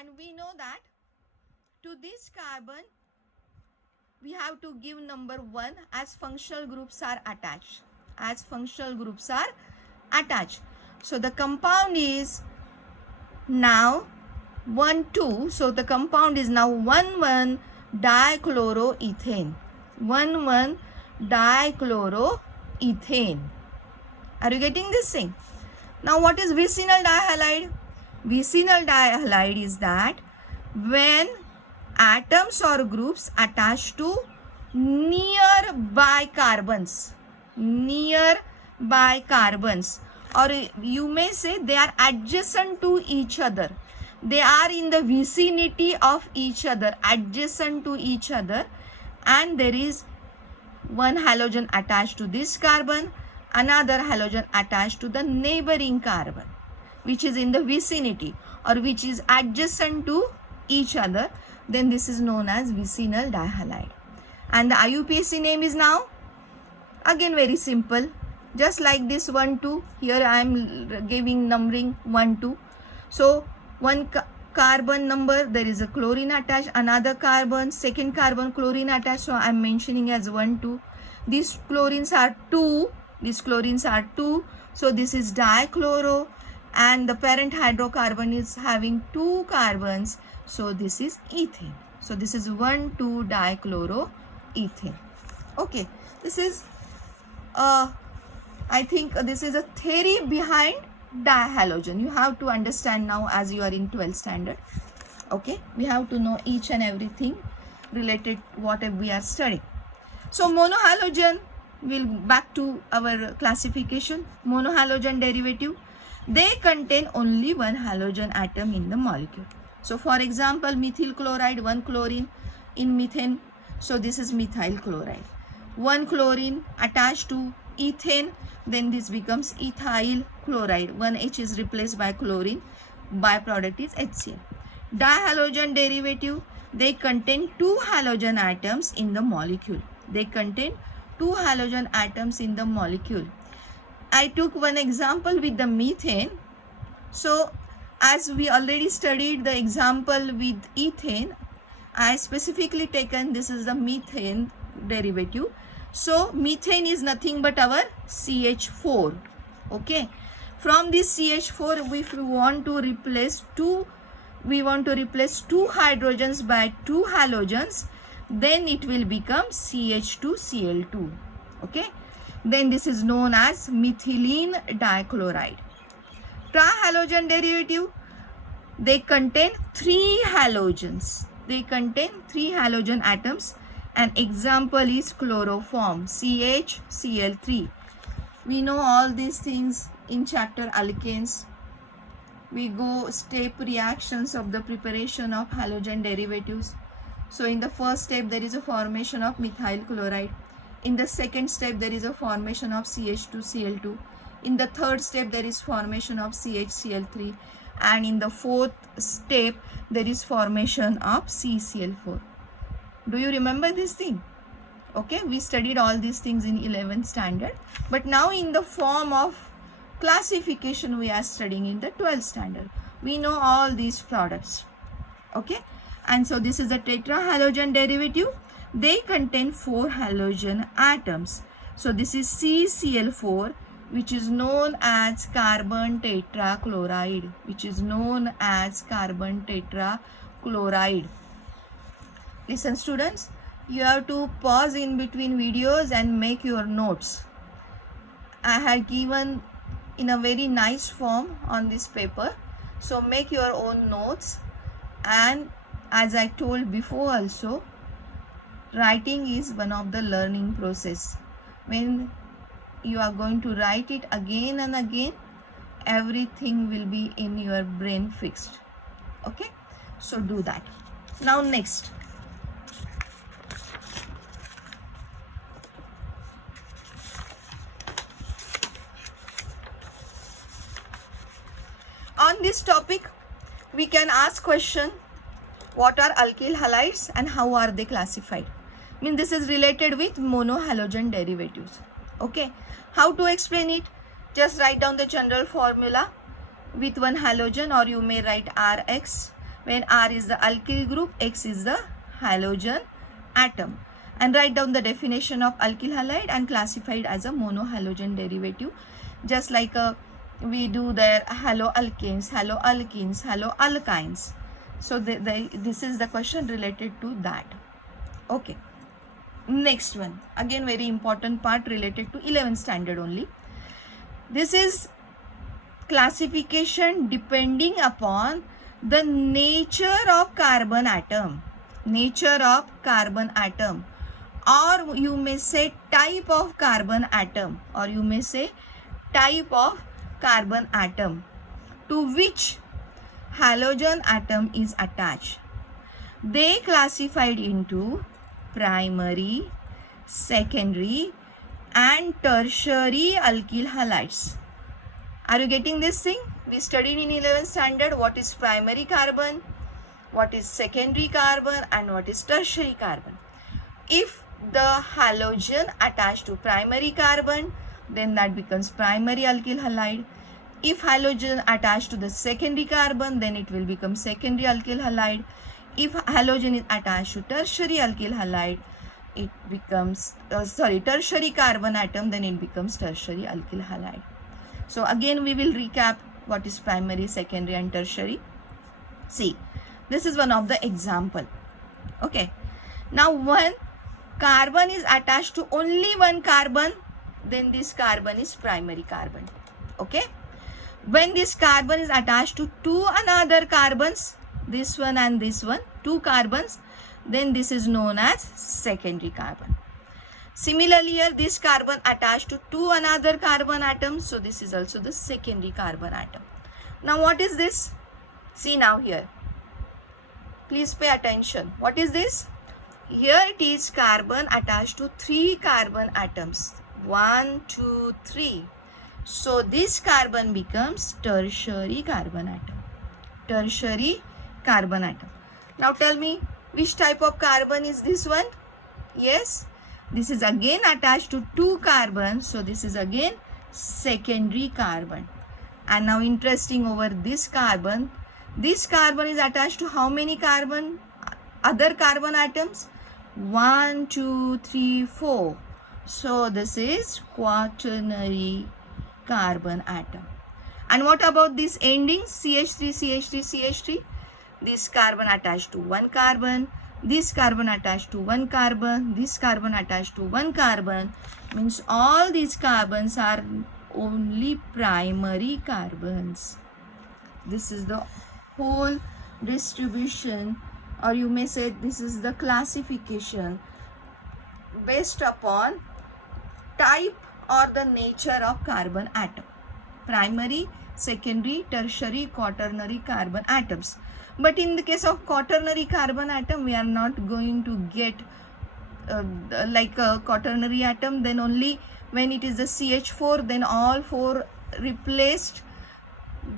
And we know that to this carbon we have to give number 1 as functional groups are attached. As functional groups are attached. So the compound is now 1,2. So the compound is now 1,1-dichloroethane. 1,1-dichloroethane. Are you getting this thing? Now what is vicinal dihalide? Vicinal dihalide is that when atoms or groups attached to nearby carbons, or you may say they are adjacent to each other. They are in the vicinity of each other, adjacent to each other, and there is one halogen attached to this carbon, another halogen attached to the neighboring carbon, which is in the vicinity or which is adjacent to each other. Then this is known as vicinal dihalide. And the IUPAC name is now again very simple, just like this 1, 2. Here I am giving numbering 1, 2. So one carbon number, there is a chlorine attached, another carbon, second carbon, chlorine attached. So I am mentioning as 1, 2. These chlorines are 2. So this is dichloro, and the parent hydrocarbon is having 2 carbons. So this is ethane. So this is 1,2-dichloroethane. Okay, this is I think this is a theory behind dihalogen. You have to understand now as you are in 12th standard. Okay, we have to know each and everything related whatever we are studying. So monohalogen, we'll back to our classification. Monohalogen derivative, they contain only one halogen atom in the molecule. So for example, methyl chloride, 1 chlorine in methane. So this is methyl chloride. 1 chlorine attached to ethane, then this becomes ethyl chloride. 1 H is replaced by chlorine. Byproduct is HCl. Dihalogen derivative, they contain 2 halogen atoms in the molecule. I took one example with the methane. So as we already studied the example with ethane, I specifically taken this is the methane derivative. So methane is nothing but our CH4. Okay, from this CH4, if we want to replace two hydrogens by 2 halogens, then it will become CH2Cl2. Okay, then this is known as methylene dichloride. Trihalogen derivative, they contain 3 halogens. They contain 3 halogen atoms. An example is chloroform, CHCl3. We know all these things in chapter alkanes. We go step reactions of the preparation of halogen derivatives. So in the first step, there is a formation of methyl chloride. In the second step, there is a formation of CH2Cl2. In the third step, there is formation of CHCl3. And in the fourth step, there is formation of CCl4. Do you remember this thing? Okay, we studied all these things in 11th standard. But now in the form of classification, we are studying in the 12th standard. We know all these products. Okay, and so this is a tetrahalogen derivative. They contain 4 halogen atoms. So this is CCl4, which is known as carbon tetrachloride. Listen students, you have to pause in between videos and make your notes. I had given in a very nice form on this paper. So make your own notes, and as I told before also, writing is one of the learning process. When you are going to write it again and again, everything will be in your brain fixed. Okay, so do that. Now next, on this topic we can ask question, what are alkyl halides and how are they classified? I mean, this is related with monohalogen derivatives. Okay, how to explain it? Just write down the general formula with one halogen, or you may write Rx. when R is the alkyl group, X is the halogen atom. And write down the definition of alkyl halide and classify it as a monohalogen derivative, just like we do there haloalkanes, haloalkenes, haloalkynes. So this is the question related to that. Okay. Next one, again very important part related to 11th standard only. This is classification depending upon the nature of carbon atom. Nature of carbon atom, or you may say type of carbon atom, or you may say type of carbon atom to which halogen atom is attached. They classified into primary, secondary and tertiary alkyl halides. Are you getting this thing? We studied in 11th standard what is primary carbon, what is secondary carbon and what is tertiary carbon. If the halogen attached to primary carbon, then that becomes primary alkyl halide. If halogen attached to the secondary carbon, then it will become secondary alkyl halide. If halogen is attached to tertiary alkyl halide, it becomes tertiary carbon atom, then it becomes tertiary alkyl halide. So again we will recap what is primary, secondary and tertiary. See, this is one of the example. Okay, now when carbon is attached to only one carbon, then this carbon is primary carbon. Okay, when this carbon is attached to two another carbons, this one and this one, two carbons, then this is known as secondary carbon. Similarly here, this carbon attached to two another carbon atoms, so this is also the secondary carbon atom. Now what is this? See now here, please pay attention. What is this? Here it is carbon attached to three carbon atoms, 1, 2, 3. So this carbon becomes tertiary carbon atom. Tertiary carbon atom. Now tell me, which type of carbon is this one? Yes, this is again attached to two carbons, so this is again secondary carbon. And now interesting, over this carbon is attached to how many carbon? Other carbon atoms? 1, 2, 3, 4. So this is quaternary carbon atom. And what about this ending CH3, CH3, CH3? This carbon attached to one carbon, this carbon attached to one carbon, this carbon attached to one carbon, means all these carbons are only primary carbons. This is the whole distribution, or you may say this is the classification based upon type or the nature of carbon atom. Primary, secondary, tertiary, quaternary carbon atoms. But in the case of quaternary carbon atom, we are not going to get like a quaternary atom. Then only when it is the CH4, then all four replaced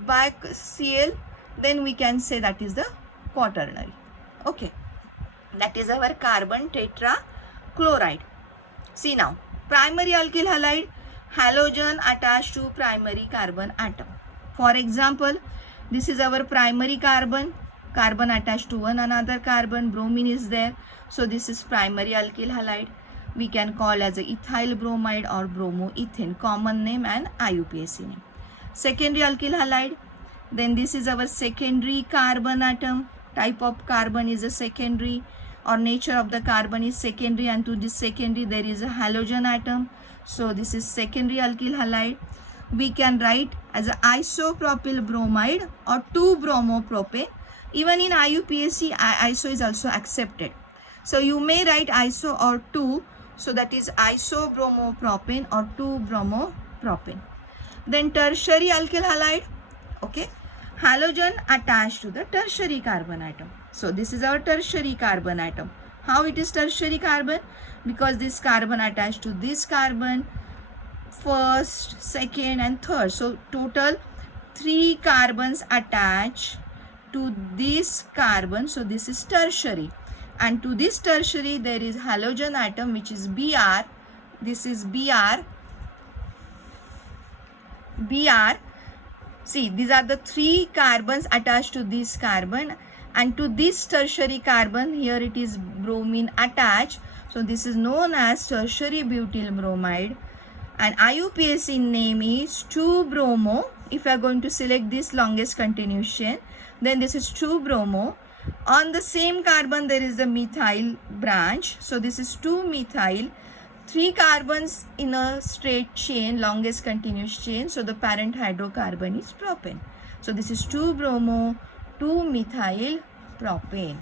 by Cl, then we can say that is the quaternary. Okay, that is our carbon tetrachloride. See now, primary alkyl halide, halogen attached to primary carbon atom. For example, this is our primary carbon, carbon attached to one another carbon, bromine is there. So this is primary alkyl halide. We can call as a ethyl bromide or bromoethane, common name and IUPAC name. Secondary alkyl halide, then this is our secondary carbon atom. Type of carbon is a secondary, or nature of the carbon is secondary, and to this secondary there is a halogen atom. So this is secondary alkyl halide. We can write as a isopropyl bromide or 2-bromopropane. Even in IUPAC, iso is also accepted. So you may write iso or 2. So that is isobromopropane or 2-bromopropane. Then tertiary alkyl halide. Okay. Halogen attached to the tertiary carbon atom. So this is our tertiary carbon atom. How it is tertiary carbon? Because this carbon attached to this carbon, first, second and third. So total 3 carbons attached to this carbon. So this is tertiary. And to this tertiary there is halogen atom, which is Br. This is Br. See, these are the 3 carbons attached to this carbon, and to this tertiary carbon, here it is bromine attached. So this is known as tertiary butyl bromide, and IUPAC name is 2-bromo. If you are going to select this longest continuous chain, then this is 2-bromo. On the same carbon there is the methyl branch, so this is 2-methyl. 3 carbons in a straight chain, longest continuous chain, so the parent hydrocarbon is propane. So this is 2-bromo, 2-methyl propane.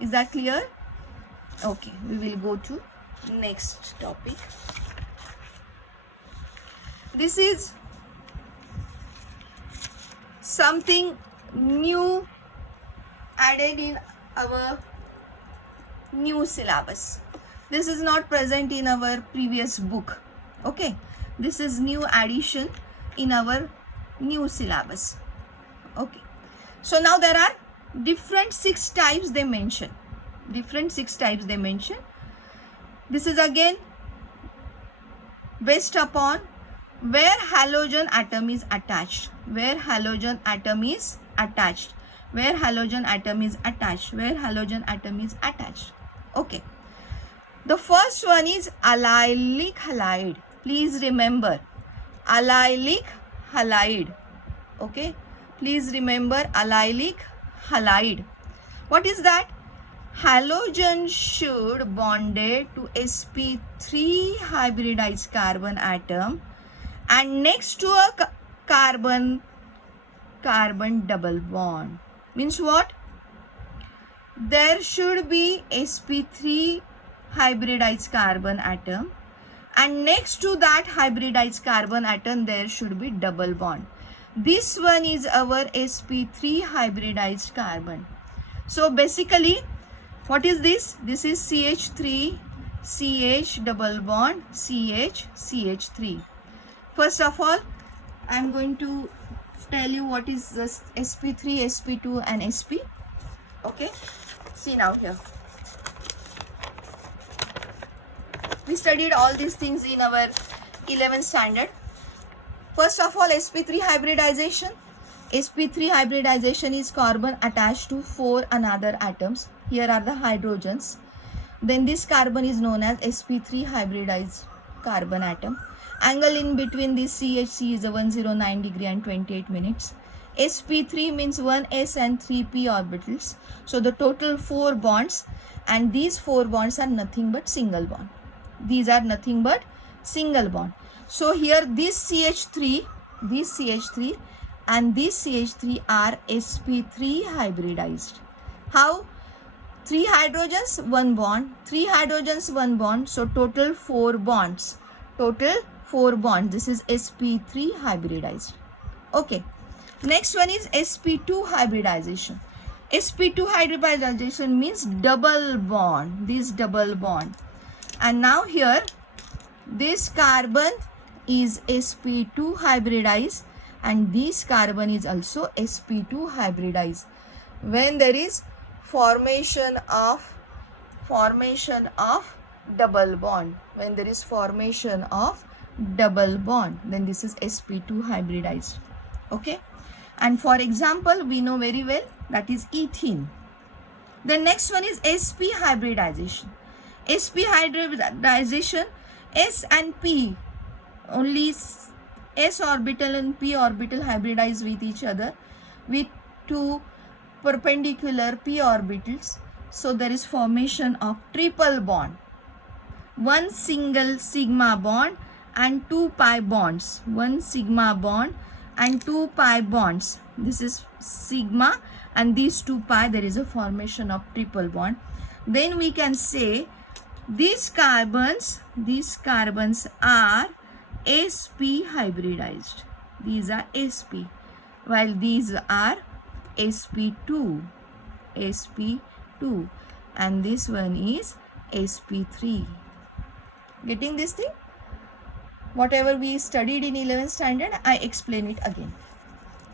Is that clear? Okay, we will go to next topic. This is something new added in our new syllabus. This is not present in our previous book. Okay, this is new addition in our new syllabus. Okay, so now there are different 6 types they mention. This is again based upon where halogen atom is attached. Okay. The first one is allylic halide. Please remember allylic halide. Okay. Please remember allylic halide. What is that? Halogen should bonded to sp3 hybridized carbon atom and next to a carbon double bond. Means what? There should be sp3 hybridized carbon atom and next to that hybridized carbon atom there should be double bond. This one is our sp3 hybridized carbon. So basically what is this? This is CH3 CH double bond CH3. First of all, I am going to tell you what is this sp3, sp2 and sp. Okay, see now here. We studied all these things in our 11th standard. First of all, sp3 hybridization. sp3 hybridization is carbon attached to 4 another atoms. Here are the hydrogens. Then this carbon is known as sp3 hybridized carbon atom. Angle in between this CHC is a 109 degree and 28 minutes. sp3 means 1s and 3p orbitals. So the total 4 bonds, and these 4 bonds are nothing but single bond. So here this CH3 and this CH3 are sp3 hybridized. How? 3 hydrogens, 1 bond. 3 hydrogens, 1 bond. So total 4 bonds. This is sp3 hybridized. Okay. Next one is sp2 hybridization. sp2 hybridization means double bond. This double bond. And now here this carbon is sp2 hybridized and this carbon is also sp2 hybridized. When there is formation of double bond, then this is sp2 hybridized. Okay, and for example we know very well that is ethene. The next one is sp hybridization. sp hybridization, s and p, only s orbital and p orbital hybridize with each other with 2 perpendicular p orbitals. So there is formation of triple bond, 1 single sigma bond and 2 pi bonds. 1 sigma bond and 2 pi bonds. This is sigma and these 2 pi, there is a formation of triple bond. Then we can say these carbons are sp hybridized. These are sp, while these are sp2, and this one is sp3. Getting this thing? Whatever we studied in 11th standard, I explain it again.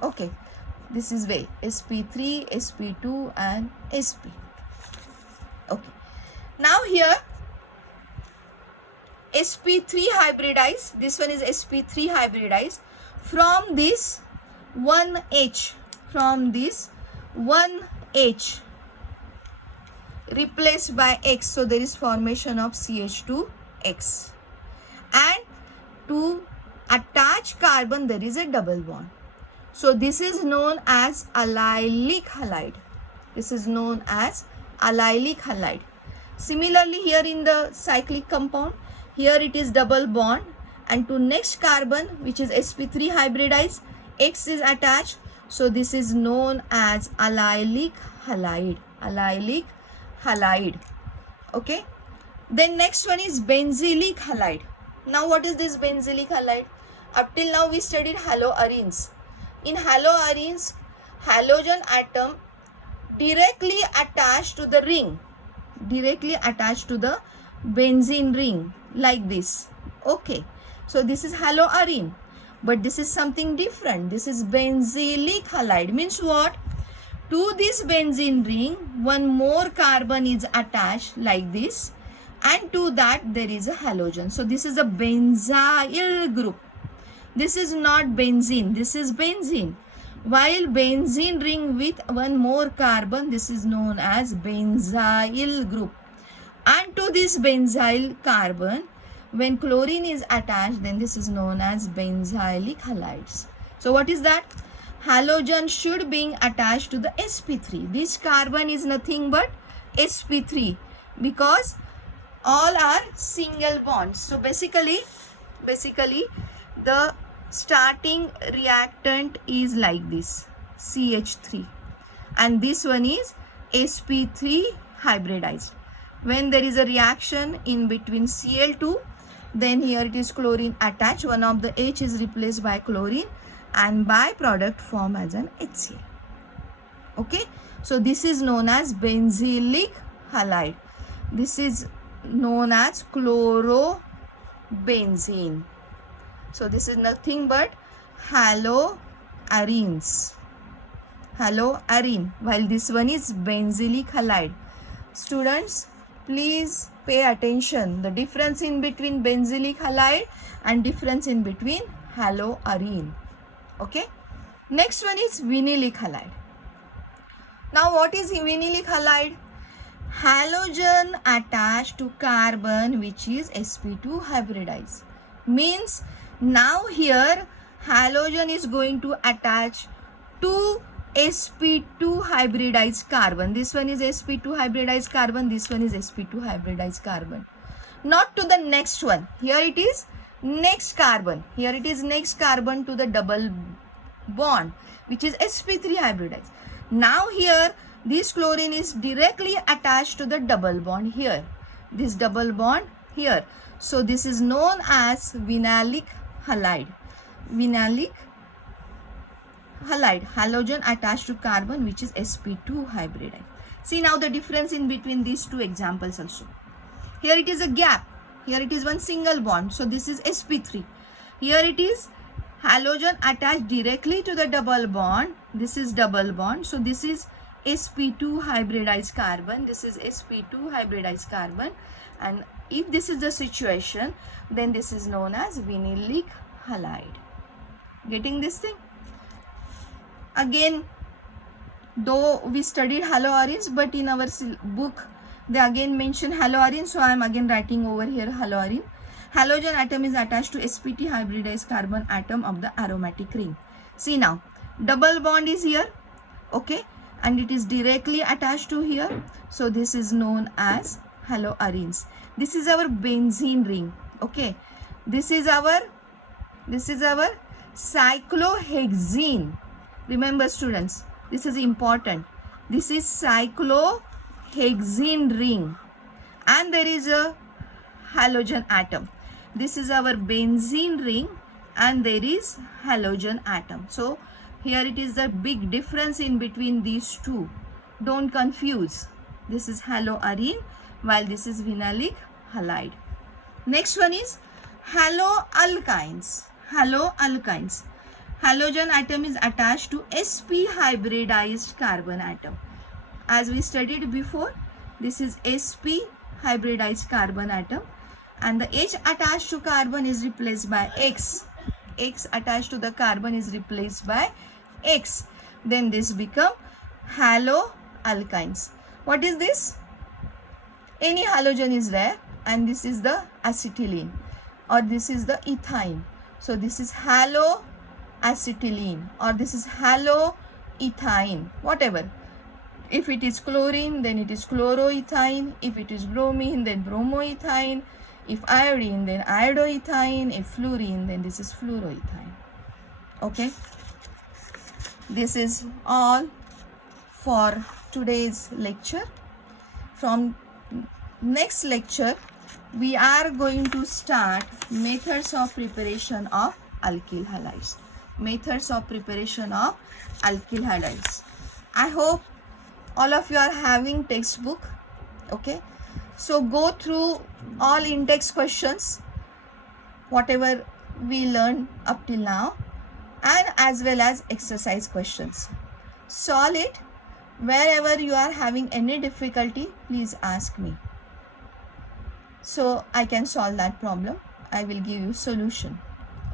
Okay, this is way sp3, sp2 and sp. Okay, now here sp3 hybridized, this one is sp3 hybridized from this 1H, H replaced by X, so there is formation of CH2X. And to attach carbon there is a double bond. So this is known as allylic halide. This is known as allylic halide. Similarly, here in the cyclic compound, here it is double bond, and to next carbon, which is sp3 hybridized, X is attached. So this is known as allylic halide. Allylic halide. Okay. Then next one is benzylic halide. Now what is this benzylic halide? Up till now we studied haloarenes. In haloarenes, halogen atom directly attached to the ring, directly attached to the benzene ring, like this. Okay, so this is haloarene, but this is something different. This is benzylic halide. Means what? To this benzene ring, one more carbon is attached like this, and to that there is a halogen. So this is a benzyl group. This is not benzene, this is benzene. While benzene ring with one more carbon, this is known as benzyl group. And to this benzyl carbon, when chlorine is attached, then this is known as benzylic halides. So what is that? Halogen should be attached to the sp3. This carbon is nothing but sp3 because all are single bonds. So basically the starting reactant is like this, CH3, and this one is sp3 hybridized. When there is a reaction in between Cl2, then here it is chlorine attached, one of the H is replaced by chlorine, and byproduct form as an HCl. Okay, so this is known as benzylic halide. This is known as chlorobenzene. So this is nothing but haloarenes. Haloarene, while this one is benzylic halide. Students, please pay attention. The difference in between benzylic halide and difference in between haloarene. Okay. Next one is vinylic halide. Now what is vinylic halide? Halogen attached to carbon which is sp2 hybridized. Means now here halogen is going to attach to sp2 hybridized carbon. This one is sp2 hybridized carbon, this one is sp2 hybridized carbon. Not to the next one. Here it is next carbon. Here it is next carbon to the double bond which is sp3 hybridized. Now here this chlorine is directly attached to the double bond here. This double bond here. So this is known as vinylic halide. Vinylic halide, halogen attached to carbon which is sp2 hybridized. See now the difference in between these two examples also. Here it is a gap, here it is one single bond, so this is sp3. Here it is halogen attached directly to the double bond, this is double bond, so this is sp2 hybridized carbon, this is sp2 hybridized carbon, and if this is the situation, then this is known as vinylic halide. Getting this thing? Again, though we studied haloarenes, but in our book they again mention haloarene, so I am again writing over here haloarene. Halogen atom is attached to sp2 hybridized carbon atom of the aromatic ring. See now, double bond is here, okay, and it is directly attached to here, so this is known as haloarenes. This is our benzene ring, okay. This is our cyclohexene. Remember students, this is important. This is cyclohexene ring, and there is a halogen atom. This is our benzene ring, and there is halogen atom. So here it is the big difference in between these two. Don't confuse. This is haloarene while this is vinylic halide. Next one is haloalkynes. Haloalkynes. Halogen atom is attached to sp hybridized carbon atom. As we studied before, this is sp hybridized carbon atom, and the H attached to carbon is replaced by X. X attached to the carbon is replaced by X. Then this become haloalkyne. alkynes. What is this? Any halogen is there, and this is the acetylene, or this is the ethyne. So this is haloacetylene, or this is haloethyne, whatever. If it is chlorine, then it is chloroethyne. If it is bromine, then bromoethyne. If iodine, then iodoethyne. If fluorine, then this is fluoroethyne. Okay. This is all for today's lecture. From next lecture, we are going to start methods of preparation of alkyl halides. Methods of preparation of alkyl halides. I hope all of you are having textbook. Okay, so go through all in-text questions, whatever we learned up till now, and as well as exercise questions. Solve it. Wherever you are having any difficulty, please ask me, so I can solve that problem. I will give you solution.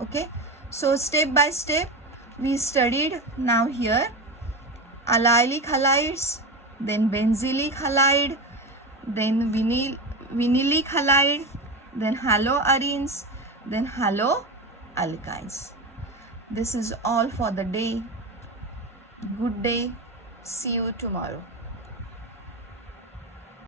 Okay, so step by step we studied now here allylic halides, then benzylic halide, then vinylic halide, then haloarenes, then haloalkynes. This is all for the day. Good day. See you tomorrow.